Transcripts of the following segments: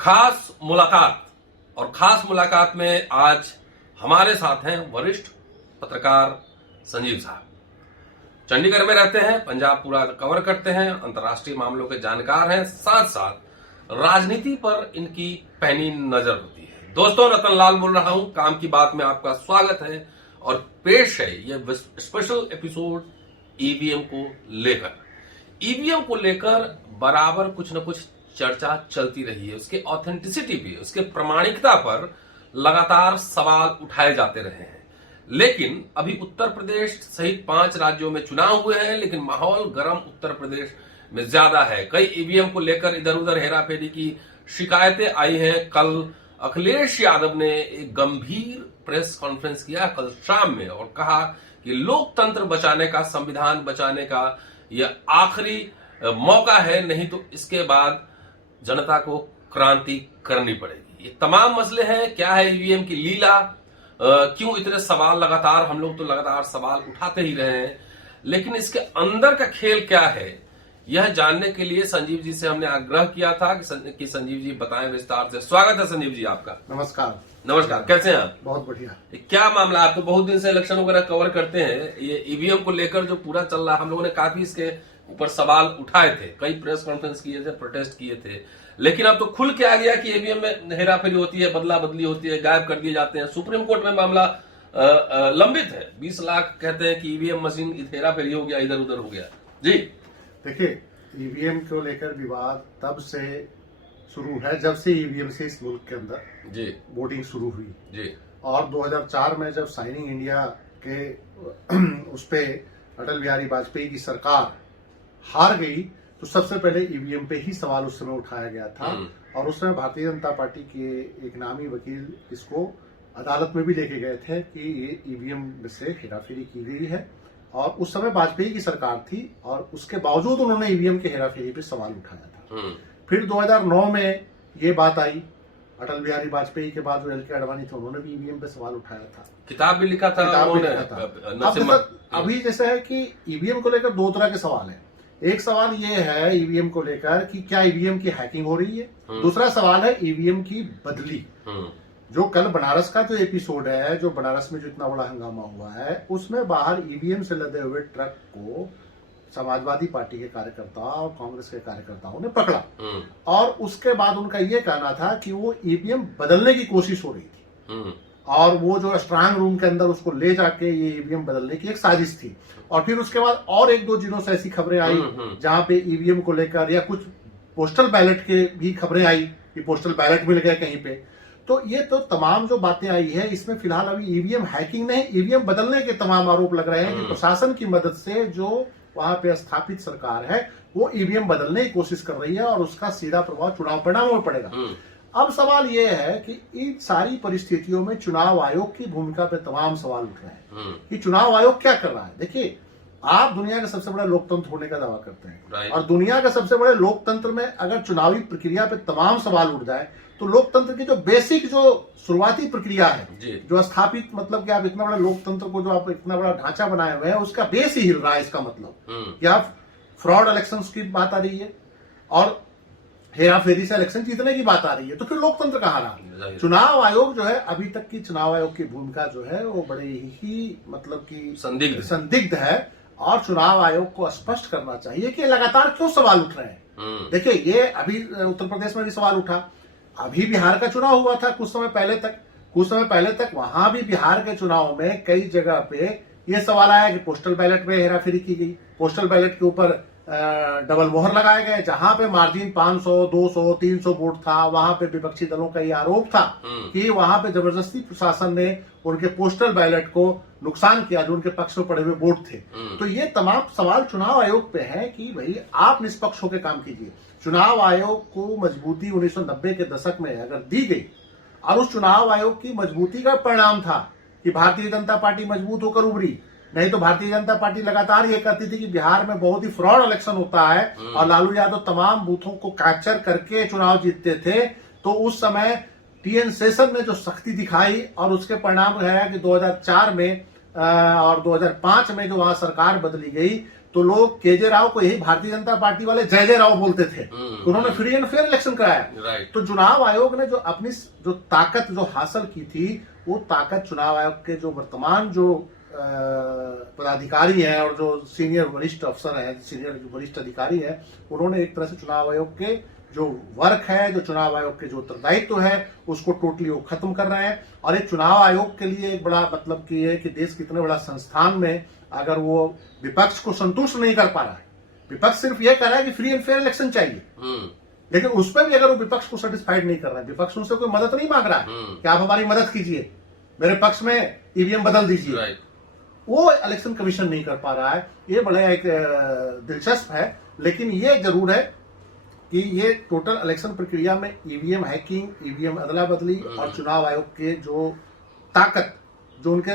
खास मुलाकात। और खास मुलाकात में आज हमारे साथ हैं वरिष्ठ पत्रकार संजीव साहब। चंडीगढ़ में रहते हैं, पंजाब पूरा कवर करते हैं, अंतर्राष्ट्रीय मामलों के जानकार हैं, साथ साथ राजनीति पर इनकी पैनी नजर होती है। दोस्तों, रतन लाल बोल रहा हूं, काम की बात में आपका स्वागत है और पेश है ये स्पेशल एपिसोड ईवीएम को लेकर। ईवीएम को लेकर बराबर कुछ न कुछ चर्चा चलती रही है, उसके ऑथेंटिसिटी भी, उसके प्रामाणिकता पर लगातार सवाल उठाए जाते रहे हैं। लेकिन अभी उत्तर प्रदेश सहित 5 राज्यों में चुनाव हुए हैं, लेकिन माहौल गर्म उत्तर प्रदेश में ज्यादा है। कई ईवीएम को लेकर इधर उधर हेराफेरी की शिकायतें आई हैं। कल अखिलेश यादव ने एक गंभीर प्रेस कॉन्फ्रेंस किया कल शाम में और कहा कि लोकतंत्र बचाने का, संविधान बचाने का यह आखिरी मौका है, नहीं तो इसके बाद जनता को क्रांति करनी पड़ेगी। ये तमाम मसले हैं। क्या है ईवीएम की लीला, क्यों इतने सवाल लगातार, हम लोग तो लगातार सवाल उठाते ही रहे हैं, लेकिन इसके अंदर का खेल क्या है, यह जानने के लिए संजीव जी से हमने आग्रह किया था कि संजीव जी बताएं विस्तार से। स्वागत है संजीव जी आपका। नमस्कार। नमस्कार, कैसे हैं आप? बहुत बढ़िया। क्या मामला, आप तो बहुत दिन से इलेक्शन वगैरह कवर करते हैं, ये ईवीएम को लेकर जो पूरा चल रहा है, हम लोगों ने काफी इसके ऊपर सवाल उठाए थे, कई प्रेस कॉन्फ्रेंस किए थे, प्रोटेस्ट किए थे, लेकिन अब तो खुल के आ गया कि ईवीएम में हेराफेरी होती है, बदला बदली होती है, गायब कर दिए जाते हैं। सुप्रीम कोर्ट में मामला लंबित है। 20 लाख कहते हैं कि ईवीएम मशीन हेराफेरी हो गया, इधर उधर हो गया। जी देखिए, ईवीएम को लेकर विवाद तब से शुरू है जब से ईवीएम से इस मुल्क के अंदर जी वोटिंग शुरू हुई जी। और 2004 में जब साइनिंग इंडिया के उस पे अटल बिहारी वाजपेयी की सरकार हार गई तो सबसे पहले ईवीएम पे ही सवाल उस समय उठाया गया था और उस समय भारतीय जनता पार्टी के एक नामी वकील इसको अदालत में भी लेके गए थे कि ये ईवीएम से हेराफेरी की गई है और उस समय वाजपेयी की सरकार थी और उसके बावजूद उन्होंने ईवीएम के हेराफेरी पे सवाल उठाया था। फिर 2009 में ये बात आई, अटल बिहारी वाजपेयी के बाद जो एल के अडवाणी थे उन्होंने भी ईवीएम पे सवाल उठाया था, किताब भी लिखा था। अभी जैसे है कि ईवीएम को लेकर 2 तरह के सवाल हैं। एक सवाल ये है ईवीएम को लेकर कि क्या ईवीएम की हैकिंग हो रही है, दूसरा सवाल है ईवीएम की बदली। जो कल बनारस का जो एपिसोड है, जो बनारस में जो इतना बड़ा हंगामा हुआ है, उसमें बाहर ईवीएम से लदे हुए ट्रक को समाजवादी पार्टी के कार्यकर्ता और कांग्रेस के कार्यकर्ताओं ने पकड़ा और उसके बाद उनका ये कहना था कि वो ईवीएम बदलने की कोशिश हो रही थी और वो जो स्ट्रांग रूम के अंदर उसको ले जाके ये ईवीएम बदलने की एक साजिश थी। और फिर उसके बाद और 1-2 दिनों से ऐसी खबरें आई जहां पे ईवीएम को लेकर या कुछ पोस्टल बैलेट के भी खबरें आई कि पोस्टल बैलेट मिल गए कहीं पे। तो ये तो तमाम जो बातें आई है, इसमें फिलहाल अभी ईवीएम हैकिंग नहीं, ईवीएम बदलने के तमाम आरोप लग रहे हैं कि प्रशासन की मदद से जो वहां पे स्थापित सरकार है वो ईवीएम बदलने की कोशिश कर रही है और उसका सीधा प्रभाव चुनाव परिणामों में पड़ेगा। अब सवाल यह है कि इन सारी परिस्थितियों में चुनाव आयोग की भूमिका पे तमाम सवाल उठ रहे हैं कि चुनाव आयोग क्या कर रहा है। देखिए, आप दुनिया का सबसे बड़ा लोकतंत्र होने का दावा करते हैं और दुनिया का सबसे बड़े लोकतंत्र में अगर चुनावी प्रक्रिया पे तमाम सवाल उठ जाए तो लोकतंत्र की जो बेसिक, जो शुरुआती प्रक्रिया है, जो स्थापित, मतलब कि आप इतना बड़ा लोकतंत्र को जो आप इतना बड़ा ढांचा बनाए हुए हैं, उसका बेस ही हिल रहा है। इसका मतलब कि आप फ्रॉड इलेक्शंस की बात आ रही है और हेराफेरी से इलेक्शन जीतने की बात आ रही है, तो फिर लोकतंत्र कहाँ रहा। चुनाव आयोग जो है, अभी तक की चुनाव आयोग की भूमिका जो है वो बड़े ही मतलब कि संदिग्ध है और चुनाव आयोग को स्पष्ट करना चाहिए कि लगातार क्यों सवाल उठ रहे हैं। देखिए, ये अभी उत्तर प्रदेश में भी सवाल उठा, अभी बिहार का चुनाव हुआ था कुछ समय पहले तक वहां भी बिहार के चुनाव में कई जगह पे ये सवाल आया कि पोस्टल बैलेट में हेराफेरी की गई, पोस्टल बैलेट के ऊपर डबल मोहर लगाए गए, जहां पे मार्जिन 500, 200, 300 वोट था, वहां पे विपक्षी दलों का ये आरोप था कि वहां पे जबरदस्ती प्रशासन ने उनके पोस्टल बैलेट को नुकसान किया जो उनके पक्ष में पड़े हुए वोट थे। तो ये तमाम सवाल चुनाव आयोग पे है कि भाई आप निष्पक्ष होकर काम कीजिए। चुनाव आयोग को मजबूती 1990 के दशक में अगर दी गई और उस चुनाव आयोग की मजबूती का परिणाम था कि भारतीय जनता पार्टी मजबूत होकर उभरी, नहीं तो भारतीय जनता पार्टी लगातार ये कहती थी कि बिहार में बहुत ही फ्रॉड इलेक्शन होता है और लालू यादव तमाम बूथों को कैप्चर करके चुनाव जीतते थे। तो उस समय टीएन शेषन ने जो सख्ती दिखाई और उसके परिणाम है कि 2004 में और 2005 में जो वहां सरकार बदली गई तो लोग केजे राव को यही भारतीय जनता पार्टी वाले जय जय राव बोलते थे। उन्होंने फ्री एंड फेयर इलेक्शन कराया। तो चुनाव आयोग ने जो अपनी जो ताकत जो हासिल की थी, वो ताकत चुनाव आयोग के जो वर्तमान जो पदाधिकारी हैं और जो सीनियर वरिष्ठ अफसर हैं, सीनियर जो वरिष्ठ अधिकारी हैं, उन्होंने एक तरह से चुनाव आयोग के जो वर्क है, जो चुनाव आयोग के जो उत्तरदायित्व है, उसको टोटली वो खत्म कर रहे हैं। और एक चुनाव आयोग के लिए एक बड़ा मतलब की है कि देश के इतने बड़ा संस्थान में अगर वो विपक्ष को संतुष्ट नहीं कर पा रहा है, विपक्ष सिर्फ ये कह रहा है कि फ्री एंड फेयर इलेक्शन चाहिए, लेकिन उस पर भी अगर वो विपक्ष को सेटिस्फाइड नहीं कर रहा है, विपक्ष उनसे कोई मदद नहीं मांग रहा है कि आप हमारी मदद कीजिए, मेरे पक्ष में ईवीएम बदल दीजिए, वो इलेक्शन कमीशन नहीं कर पा रहा है। ये बड़ा एक दिलचस्प है। लेकिन ये जरूर है कि ये टोटल इलेक्शन प्रक्रिया में ईवीएम हैकिंग, ईवीएम अदला बदली और चुनाव आयोग के जो ताकत, जो उनके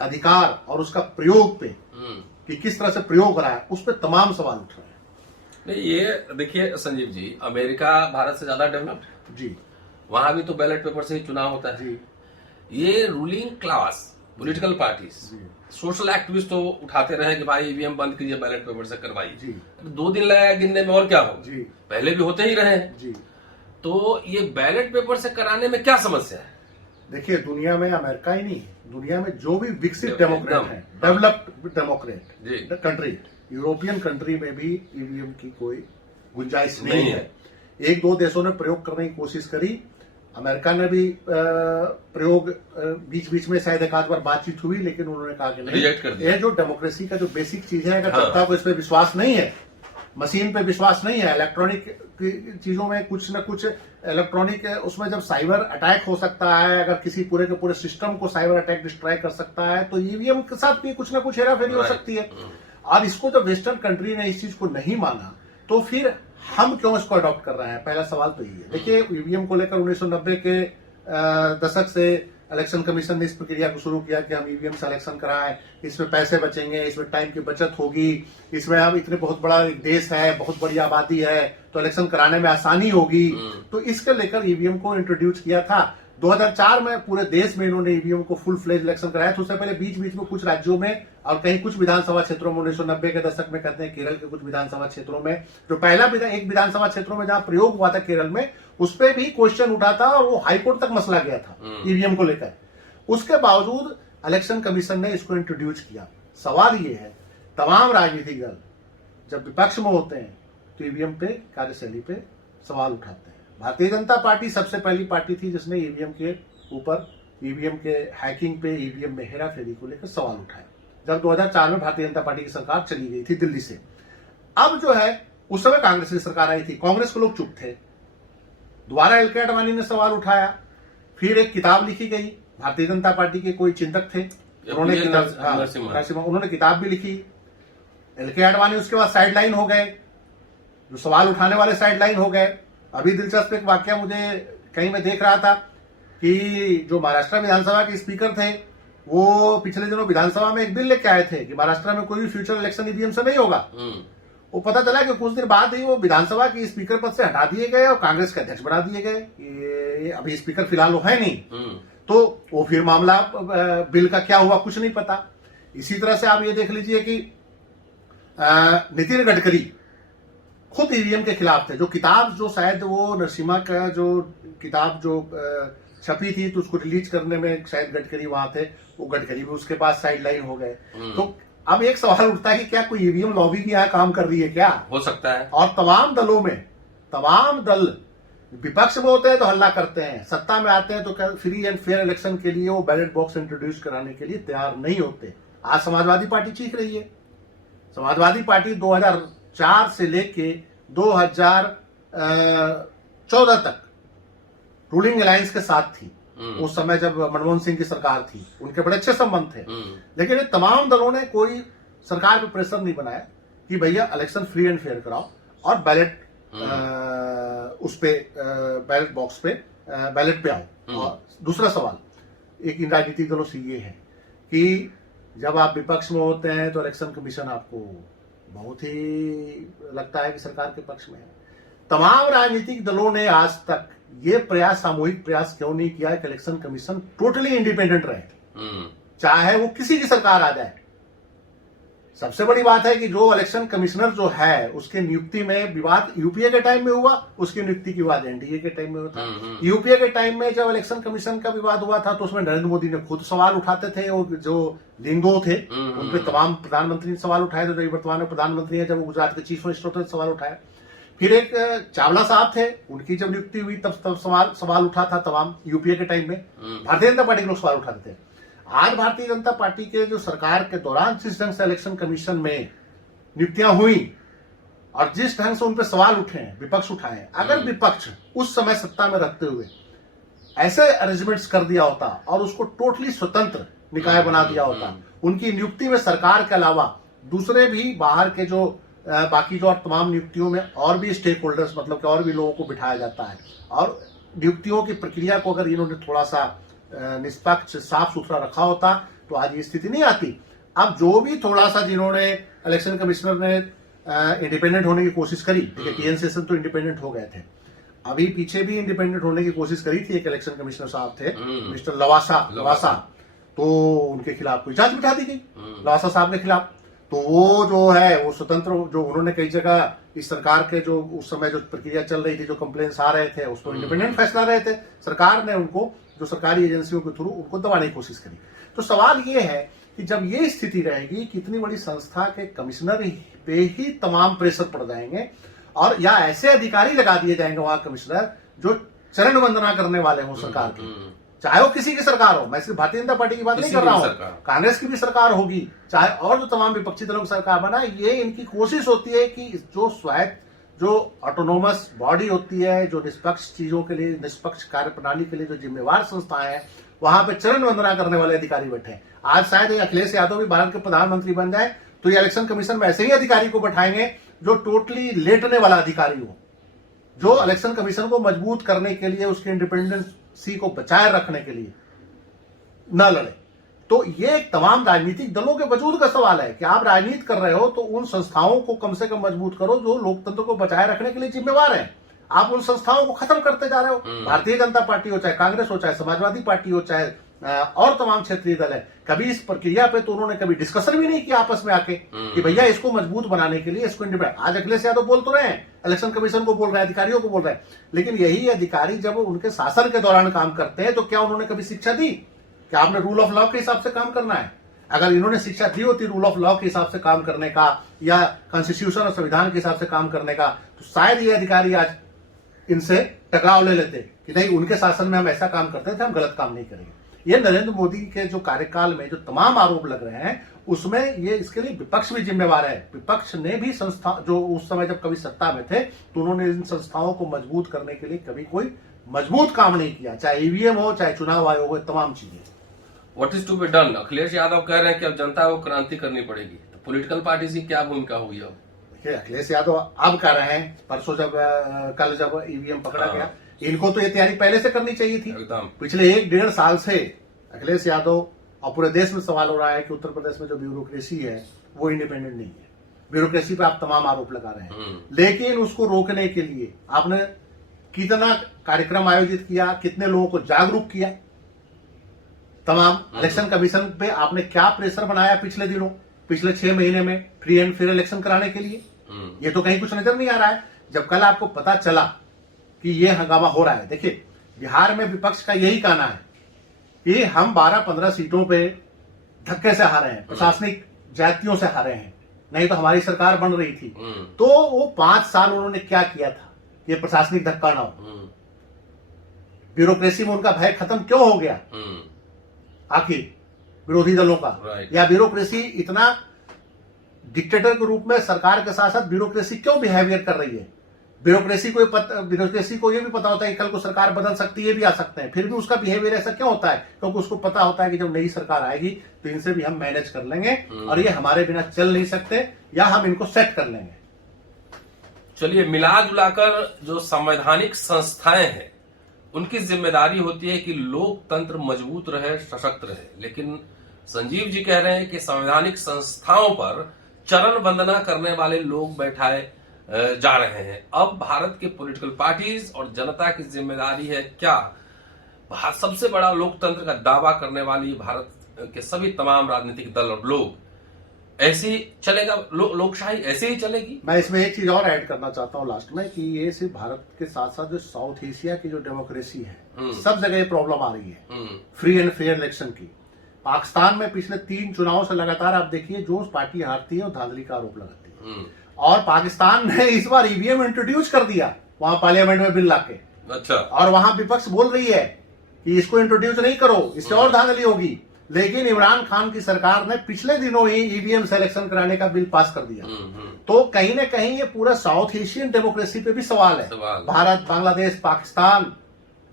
अधिकार और उसका प्रयोग पे कि किस तरह से प्रयोग हो रहा है, उस पर तमाम सवाल उठ रहे हैं। नहीं, ये देखिए संजीव जी, अमेरिका भारत से ज्यादा डेवलप्ड जी, वहां भी तो बैलेट पेपर से ही चुनाव होता है जी। ये ruling class, political parties, social activist तो उठाते रहे कि भाई ईवीएम बंद कीजिए, बैलेट पेपर से करवाइए। 2 दिन लगेगा गिनने में और क्या हो, पहले भी होते ही रहे हैं जी। तो ये बैलेट पेपर से कराने में क्या समस्या है? देखिए, दुनिया में अमेरिका ही नहीं, दुनिया में जो भी विकसित डेमोक्रेट है, developed Democrat country, European country में भी ईवीएम की कोई गुंजाइश नहीं है। 1-2 देशों ने प्रयोग करने की कोशिश करी, अमेरिका ने भी प्रयोग बीच बीच में शायद एक आध बार बातचीत हुई, लेकिन उन्होंने कहा कि नहीं, ये जो डेमोक्रेसी का जो बेसिक चीज है, अगर जनता को इस पे विश्वास नहीं है, मशीन पे विश्वास नहीं है, इलेक्ट्रॉनिक चीजों में कुछ न कुछ इलेक्ट्रॉनिक, उसमें जब साइबर अटैक हो सकता है, अगर किसी पूरे के पूरे सिस्टम को साइबर अटैक डिस्ट्रॉय कर सकता है, तो ईवीएम के साथ भी कुछ ना कुछ हेराफेरी हो सकती है। और इसको जब वेस्टर्न कंट्री ने इस चीज को नहीं माना, तो फिर हम क्यों इसको अडॉप्ट कर रहे हैं? पहला सवाल तो यही है। देखिए, ईवीएम को लेकर 1990 के दशक से इलेक्शन कमीशन ने इस प्रक्रिया को शुरू किया कि हम ईवीएम से इलेक्शन कराएं, इसमें पैसे बचेंगे, इसमें टाइम की बचत होगी, इसमें अब इतने बहुत बड़ा एक देश है, बहुत बड़ी आबादी है, तो इलेक्शन कराने में आसानी होगी। तो इसके लेकर ईवीएम को इंट्रोड्यूस किया था। 2004 में पूरे देश में इन्होंने ईवीएम को फुल फ्लेज इलेक्शन कराया था। उससे पहले बीच बीच में कुछ राज्यों में और कहीं कुछ विधानसभा क्षेत्रों में 1990 के दशक में, कहते हैं केरल के कुछ विधानसभा क्षेत्रों में, जो पहला एक विधानसभा क्षेत्रों में जहां प्रयोग हुआ था केरल में, उस पर भी क्वेश्चन उठा था और वो हाईकोर्ट तक मसला गया था ईवीएम को लेकर। उसके बावजूद इलेक्शन कमीशन ने इसको इंट्रोड्यूस किया। सवाल ये है, तमाम राजनीतिक दल जब विपक्ष में होते हैं तो ईवीएम पे, कार्यशैली पे सवाल उठाते हैं। भारतीय जनता पार्टी सबसे पहली पार्टी थी जिसने ईवीएम के ऊपर, ईवीएम के हैकिंग पे, ईवीएम में हेराफेरी को लेकर सवाल उठाया, जब 2004 में भारतीय जनता पार्टी की सरकार चली गई थी दिल्ली से। अब जो है, उस समय कांग्रेस की सरकार आई थी, कांग्रेस के लोग चुप थे। दोबारा एलके आडवाणी ने सवाल उठाया, फिर एक किताब लिखी गई, भारतीय जनता पार्टी के कोई चिंतक थे, उन्होंने किताब भी लिखी। एलके आडवाणी उसके बाद साइडलाइन हो गए, जो सवाल उठाने वाले साइडलाइन हो गए। अभी दिलचस्प एक वाक्य मुझे कहीं मैं देख रहा था कि जो महाराष्ट्र विधानसभा के स्पीकर थे, वो पिछले दिनों विधानसभा में एक बिल लेके आए थे कि महाराष्ट्र में कोई भी फ्यूचर इलेक्शन ईवीएम से नहीं होगा। वो पता चला कि कुछ दिन बाद ही वो विधानसभा के स्पीकर पद से हटा दिए गए और कांग्रेस के अध्यक्ष बना दिए गए। ये अभी स्पीकर फिलहाल वो है नहीं, तो वो फिर मामला बिल का क्या हुआ कुछ नहीं पता। इसी तरह से आप ये देख लीजिए कि नितिन गडकरी खुद ईवीएम के खिलाफ थे। जो किताब, जो शायद वो नरसिम्हा का जो किताब जो छपी थी, तो उसको रिलीज करने में शायद गडकरी वहां थे, वो गडकरी भी उसके पास साइडलाइन हो गए। तो अब एक सवाल उठता है कि क्या कोई ईवीएम लॉबी भी यहाँ काम कर रही है? क्या हो सकता है। और तमाम दलों में, तमाम दल विपक्ष में होते हैं तो हल्ला करते हैं, सत्ता में आते हैं तो फ्री एंड फेयर इलेक्शन के लिए वो बैलेट बॉक्स इंट्रोड्यूस कराने के लिए तैयार नहीं होते। आज समाजवादी पार्टी चीख रही है। समाजवादी पार्टी 2004 से लेके 2014 तक रूलिंग अलायंस के साथ थी। उस समय जब मनमोहन सिंह की सरकार थी, उनके बड़े अच्छे संबंध थे, लेकिन ये तमाम दलों ने कोई सरकार पे प्रेशर नहीं बनाया कि भैया इलेक्शन फ्री एंड फेयर कराओ और बैलेट उस पे बैलेट बॉक्स पे बैलेट पे आओ। और दूसरा सवाल एक इन राजनीतिक दलों से ये है कि जब आप विपक्ष में होते हैं तो इलेक्शन कमीशन आपको बहुत ही लगता है कि सरकार के पक्ष में है। तमाम राजनीतिक दलों ने आज तक ये प्रयास, सामूहिक प्रयास क्यों नहीं किया कि इलेक्शन कमीशन टोटली इंडिपेंडेंट रहे, चाहे वो किसी की सरकार आ जाए। सबसे बड़ी बात है कि जो इलेक्शन कमिश्नर जो है उसके नियुक्ति में विवाद यूपीए के टाइम में हुआ, उसकी नियुक्ति की विवाद एनडीए के टाइम में होता। यूपीए के टाइम में जब इलेक्शन कमीशन का विवाद हुआ था तो उसमें नरेंद्र मोदी ने खुद सवाल उठाते थे, और जो लिंगो थे उन पर तमाम प्रधानमंत्री ने सवाल उठाए थे, जो वर्तमान में प्रधानमंत्री है, जब वो गुजरात के चीफ मिनिस्टर थे सवाल उठाया। फिर एक चावला साहब थे, उनकी जब नियुक्ति हुई तब सवाल उठा था तमाम यूपीए के टाइम में। भारतीय जनता पार्टी के लोग सवाल उठाते थे। आज भारतीय जनता पार्टी के जो सरकार के दौरान जिस ढंग से इलेक्शन कमीशन में नियुक्तियां हुई और जिस ढंग से उन पर सवाल उठे हैं, विपक्ष उठाए हैं, अगर विपक्ष उस समय सत्ता में रहते हुए ऐसे अरेंजमेंट्स कर दिया होता और उसको टोटली स्वतंत्र निकाय बना दिया होता, उनकी नियुक्ति में सरकार के अलावा दूसरे भी बाहर के जो बाकी जो और तमाम नियुक्तियों में और भी स्टेक होल्डर्स, मतलब कि और भी लोगों को बिठाया जाता है, और नियुक्तियों की प्रक्रिया को अगर इन्होंने थोड़ा सा निष्पक्ष साफ सुथरा रखा होता तो आज ये स्थिति नहीं आती। अब जो भी थोड़ा सा जिन्होंने इलेक्शन कमिश्नर ने इंडिपेंडेंट होने की कोशिश करी, ठीक है, टीएन सेशन तो इंडिपेंडेंट हो गए थे, अभी पीछे भी इंडिपेंडेंट होने की कोशिश करी थी, एक इलेक्शन कमिश्नर साहब थे मिस्टर लवासा, तो उनके खिलाफ कोई जांच बिठा दी गई लवासा साहब के खिलाफ। तो वो जो है वो स्वतंत्र, जो उन्होंने कई जगह इस सरकार के जो उस समय जो प्रक्रिया चल रही थी, जो कंप्लेंट्स आ रहे थे, उसको इंडिपेंडेंट फैसला रहे थे, सरकार ने उनको जो सरकारी एजेंसियों के थ्रू उनको दबाने की कोशिश करी। तो सवाल ये है कि जब ये स्थिति रहेगी कि इतनी बड़ी संस्था के कमिश्नर पे ही तमाम प्रेशर पड़ जाएंगे और या ऐसे अधिकारी लगा दिए जाएंगे वहां कमिश्नर जो चरण वंदना करने वाले हों सरकार की, चाहे वो किसी की सरकार हो, मैं सिर्फ भारतीय जनता पार्टी की बात नहीं कर रहा हूं, कांग्रेस की भी सरकार होगी, चाहे और जो तमाम विपक्षी दलों की सरकार बना, ये इनकी कोशिश होती है कि जो स्वायत्त जो ऑटोनोमस बॉडी होती है, जो निष्पक्ष चीजों के लिए, निष्पक्ष कार्य प्रणाली के लिए जो जिम्मेवार संस्थाएं हैं, वहां पे चरण वंदना करने वाले अधिकारी बैठे हैं। आज शायद अखिलेश यादव भी भारत के प्रधानमंत्री बन जाए तो ये इलेक्शन कमीशन में ऐसे ही अधिकारी को बैठाएंगे जो टोटली लेटने वाला अधिकारी हो, जो इलेक्शन कमीशन को मजबूत करने के लिए, उसके इंडिपेंडेंसी को बचाए रखने के लिए न लड़े। तो ये तमाम राजनीतिक दलों के वजूद का सवाल है कि आप राजनीति कर रहे हो तो उन संस्थाओं को कम से कम मजबूत करो जो लोकतंत्र को बचाए रखने के लिए जिम्मेवार हैं। आप उन संस्थाओं को खत्म करते जा रहे हो। भारतीय जनता पार्टी हो, चाहे कांग्रेस हो, चाहे समाजवादी पार्टी हो, चाहे और तमाम क्षेत्रीय दल है, कभी इस प्रक्रिया पे तो उन्होंने कभी डिस्कशन भी नहीं किया आपस में आके कि भैया इसको मजबूत बनाने के लिए इसको इंडिपेंडेंट। आज अखिलेश यादव बोल तो रहे हैं, इलेक्शन कमीशन को बोल रहे हैं, अधिकारियों को बोल रहे हैं, लेकिन यही अधिकारी जब उनके शासन के दौरान काम करते हैं तो क्या उन्होंने कभी शिक्षा दी कि आपने रूल ऑफ लॉ के हिसाब से काम करना है? अगर इन्होंने शिक्षा दी होती रूल ऑफ लॉ के हिसाब से काम करने का या कॉन्स्टिट्यूशन और संविधान के हिसाब से काम करने का, तो शायद ये अधिकारी आज इनसे टकराव ले लेते कि नहीं, उनके शासन में हम ऐसा काम करते थे, हम गलत काम नहीं करेंगे। ये नरेंद्र मोदी के जो कार्यकाल में जो तमाम आरोप लग रहे हैं उसमें ये इसके लिए विपक्ष भी जिम्मेवार है। विपक्ष ने भी संस्था जो उस समय जब कभी सत्ता में थे तो उन्होंने इन संस्थाओं को मजबूत करने के लिए कभी कोई मजबूत काम नहीं किया, चाहे ईवीएम हो, चाहे चुनाव आयोग हो, तमाम चीजें। What is to be done? Akhilesh Yadav कह रहे हैं कि अब जनता को क्रांति करनी पड़ेगी, तो पॉलिटिकल पार्टी की क्या भूमिका होगी? अब देखिए, अखिलेश यादव अब कर रहे हैं, परसों जब कल जब ईवीएम पकड़ा गया, इनको तो ये तैयारी पहले से करनी चाहिए थी। पिछले 1-1.5 साल से अखिलेश यादव और पूरे देश में सवाल हो रहा है कि उत्तर प्रदेश में जो ब्यूरोक्रेसी है वो इंडिपेंडेंट नहीं है। ब्यूरोक्रेसी पे आप तमाम आरोप लगा रहे हैं, लेकिन उसको रोकने के लिए आपने कितना कार्यक्रम आयोजित किया, कितने लोगों को जागरूक किया, तमाम इलेक्शन कमीशन पे आपने क्या प्रेशर बनाया पिछले दिनों, पिछले 6 महीने में फ्री एंड फेयर इलेक्शन कराने के लिए? ये तो कहीं कुछ नजर नहीं आ रहा है। जब कल आपको पता चला कि ये हंगामा हो रहा है, देखिए बिहार में विपक्ष का यही कहना है कि हम 12-15 सीटों पे धक्के से हारे हैं, प्रशासनिक जातियों से हारे हैं, नहीं तो हमारी सरकार बन रही थी। तो वो 5 साल उन्होंने क्या किया था, ये प्रशासनिक धक्का ना हो, ब्यूरोक्रेसी में उनका भय खत्म क्यों हो गया आखिर विरोधी दलों का? या ब्यूरोक्रेसी इतना डिक्टेटर के रूप में सरकार के साथ साथ ब्यूरोक्रेसी क्यों बिहेवियर कर रही है? ब्यूरोक्रेसी को ये भी पता होता है कि कल को सरकार बदल सकती है, ये भी आ सकते हैं, फिर भी उसका बिहेवियर ऐसा क्यों होता है? क्योंकि उसको पता होता है कि जब नई सरकार आएगी तो इनसे भी हम मैनेज कर लेंगे और ये हमारे बिना चल नहीं सकते, या हम इनको सेट कर लेंगे। चलिए, मिला जुलाकर जो संवैधानिक संस्थाएं हैं उनकी जिम्मेदारी होती है कि लोकतंत्र मजबूत रहे, सशक्त रहे, लेकिन संजीव जी कह रहे हैं कि संवैधानिक संस्थाओं पर चरण वंदना करने वाले लोग बैठाए जा रहे हैं। अब भारत के पॉलिटिकल पार्टीज और जनता की जिम्मेदारी है क्या? सबसे बड़ा लोकतंत्र का दावा करने वाली भारत के सभी तमाम राजनीतिक दल और लोग ऐसे ही चलेगा लोकशाही ऐसे ही चलेगी। मैं इसमें एक चीज और ऐड करना चाहता हूँ लास्ट में कि ये सिर्फ भारत के साथ साथ जो साउथ एशिया की जो डेमोक्रेसी है सब जगह ये प्रॉब्लम आ रही है फ्री एंड फेयर इलेक्शन की। पाकिस्तान में पिछले 3 चुनावों से लगातार आप देखिए जो पार्टी हारती है वो धांधली का आरोप लगाती है। और पाकिस्तान ने इस बार ईवीएम इंट्रोड्यूस कर दिया वहां पार्लियामेंट में बिल लाके। अच्छा। और वहां विपक्ष बोल रही है कि इसको इंट्रोड्यूस नहीं करो, इससे और धांधली होगी। लेकिन इमरान खान की सरकार ने पिछले दिनों ही ईवीएम सिलेक्शन कराने का बिल पास कर दिया। तो कहीं ना कहीं ये पूरा साउथ एशियन डेमोक्रेसी पे भी सवाल है। भारत, बांग्लादेश, पाकिस्तान,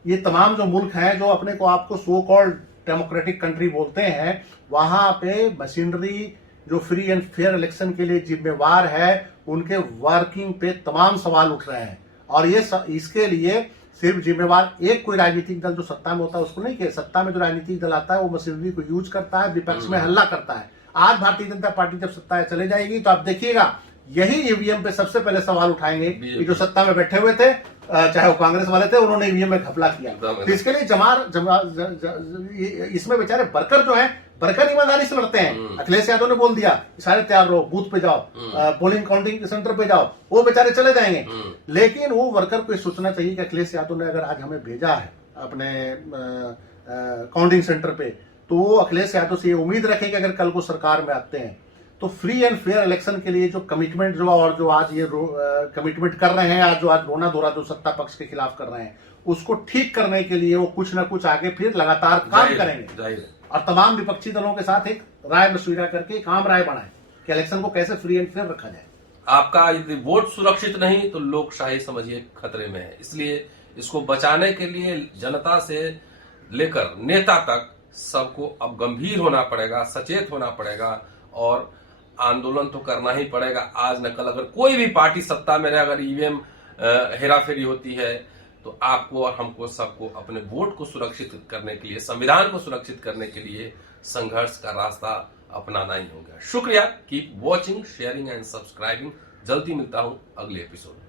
ये तमाम जो मुल्क हैं जो अपने को आपको सो कॉल्ड डेमोक्रेटिक कंट्री बोलते हैं, वहां पे मशीनरी जो फ्री एंड फेयर इलेक्शन के लिए जिम्मेवार है उनके वर्किंग पे तमाम सवाल उठ रहे हैं। और ये इसके लिए सिर्फ जिम्मेवार एक कोई राजनीतिक दल जो सत्ता में होता है उसको नहीं किया। सत्ता में जो राजनीतिक दल आता है वो मशीनरी को यूज करता है, विपक्ष में हल्ला करता है। आज भारतीय जनता पार्टी जब सत्ता चले जाएगी तो आप देखिएगा यही ईवीएम पे सबसे पहले सवाल उठाएंगे कि जो सत्ता में बैठे हुए थे, चाहे वो कांग्रेस वाले थे, उन्होंने ईवीएम में घपला किया। तो इसके लिए इसमें बेचारे वर्कर जो है वर्कर ईमानदारी से लड़ते हैं। अखिलेश यादव ने बोल दिया सारे तैयार रहो, बूथ पे जाओ, पोलिंग काउंटिंग सेंटर पे जाओ, वो बेचारे चले जाएंगे। लेकिन वो वर्कर को सोचना चाहिए कि अखिलेश यादव ने अगर आज हमें भेजा है अपने काउंटिंग सेंटर पे, तो वो अखिलेश यादव से ये उम्मीद रखें कि अगर कल को सरकार में आते हैं तो फ्री एंड फेयर इलेक्शन के लिए जो कमिटमेंट जो और जो आज ये कमिटमेंट कर रहे हैं, आज रोना धोरा जो सत्ता पक्ष के खिलाफ कर रहे हैं, उसको ठीक करने के लिए वो कुछ ना कुछ आगे फिर लगातार काम करेंगे। और तमाम विपक्षी दलों के साथ एक राय मशविरा करके एक आम राय बनाए कि इलेक्शन को कैसे फ्री एंड फेयर रखा जाए। आपका यदि वोट सुरक्षित नहीं तो लोकशाही समझिए खतरे में है। इसलिए इसको बचाने के लिए जनता से लेकर नेता तक सबको अब गंभीर होना पड़ेगा, सचेत होना पड़ेगा और आंदोलन तो करना ही पड़ेगा। आज न कल अगर कोई भी पार्टी सत्ता में रहे, अगर ईवीएम हेराफेरी होती है तो आपको और हमको सबको अपने वोट को सुरक्षित करने के लिए, संविधान को सुरक्षित करने के लिए संघर्ष का रास्ता अपनाना ही होगा। शुक्रिया। Keep watching, sharing and subscribing. जल्दी मिलता हूं अगले एपिसोड में।